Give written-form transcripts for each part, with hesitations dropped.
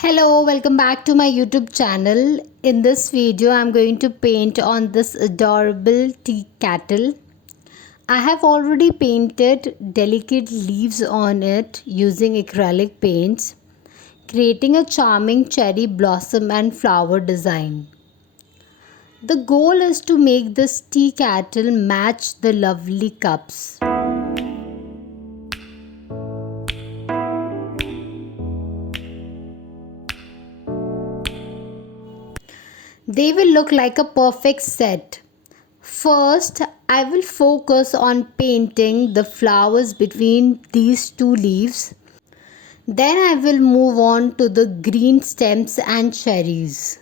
Hello, welcome back to my YouTube channel. In this video, I'm going to paint on this adorable tea kettle. I have already painted delicate leaves on it using acrylic paints, creating a charming cherry blossom and flower design. The goal is to make this tea kettle match the lovely cups. They will look like a perfect set. First, I will focus on painting the flowers between these two leaves. Then I will move on to the green stems and cherries.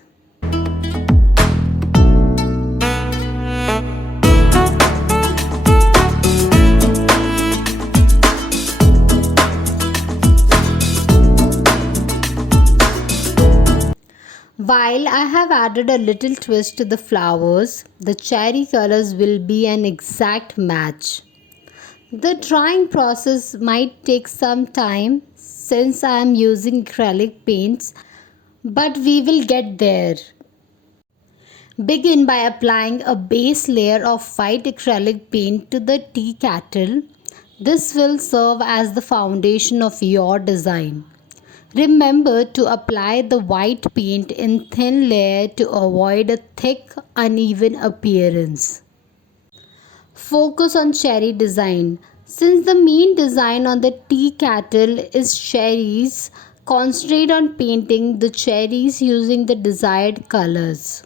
While I have added a little twist to the flowers, the cherry colors will be an exact match. The drying process might take some time since I am using acrylic paints, but we will get there. Begin by applying a base layer of white acrylic paint to the tea kettle. This will serve as the foundation of your design. Remember to apply the white paint in thin layer to avoid a thick, uneven appearance. Focus on cherry design. Since the main design on the tea kettle is cherries, concentrate on painting the cherries using the desired colors.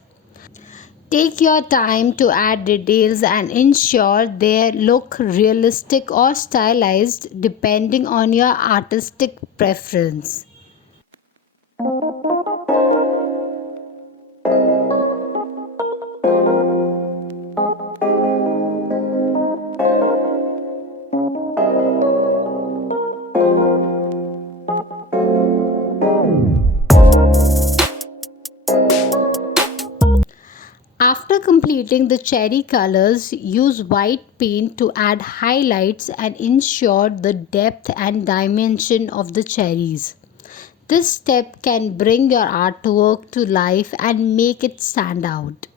Take your time to add details and ensure they look realistic or stylized depending on your artistic preference. After completing the cherry colors, use white paint to add highlights and ensure the depth and dimension of the cherries. This step can bring your artwork to life and make it stand out.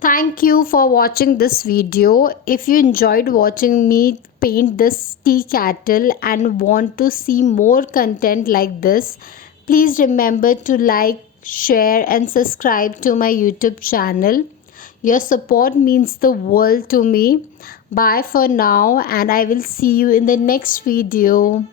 Thank you for watching this video. If you enjoyed watching me paint this tea kettle and want to see more content like this, please remember to like, share and subscribe to my YouTube channel. Your support means the world to me. Bye for now and I will see you in the next video.